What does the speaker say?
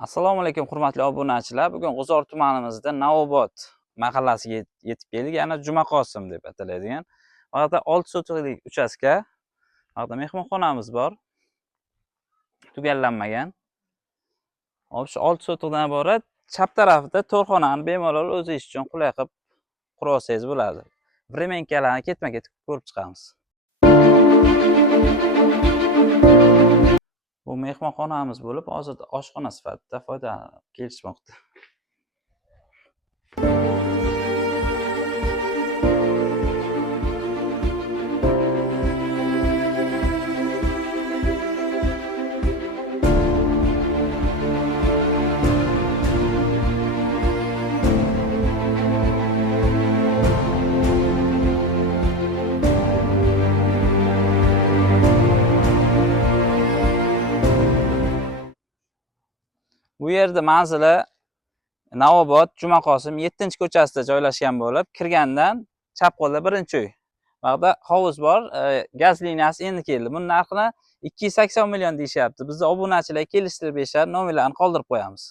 Assalomu alaykum hurmatli obunachilar. Bugun G'uzor tumanimizda Navobod mahallasiga yetib keldik. Yana Jumaqosim deb ataladigan. Bu yerda 6 sotixlik uchastka. Bu yerda mehmonxonamiz bor. Tugallanmagan. Hop, shu 6 sotiqdan iborat chap tarafida to'rxonani bemalol o'zingiz uchun qulay qilib qurib olsangiz bo'ladi. Vremenkalarni ketma-ket ko'rib chiqamiz. Bu mehmonxonamiz bo'lib, hozirda oshxona sifatida foydalanib kelishmoqda. Bu yerda manzili Navobod Jumaqosim 7-ko'chasida joylashgan bo'lib, kirgandan chap qo'lda birinchi uy. Bu yerda hovuz bor, gaz liniyasi endi keldi. Buning narxini 280 million deyishyapti. Bizda obunachilar kelishtirib berishar, nomerlarni qoldirib qo'yamiz.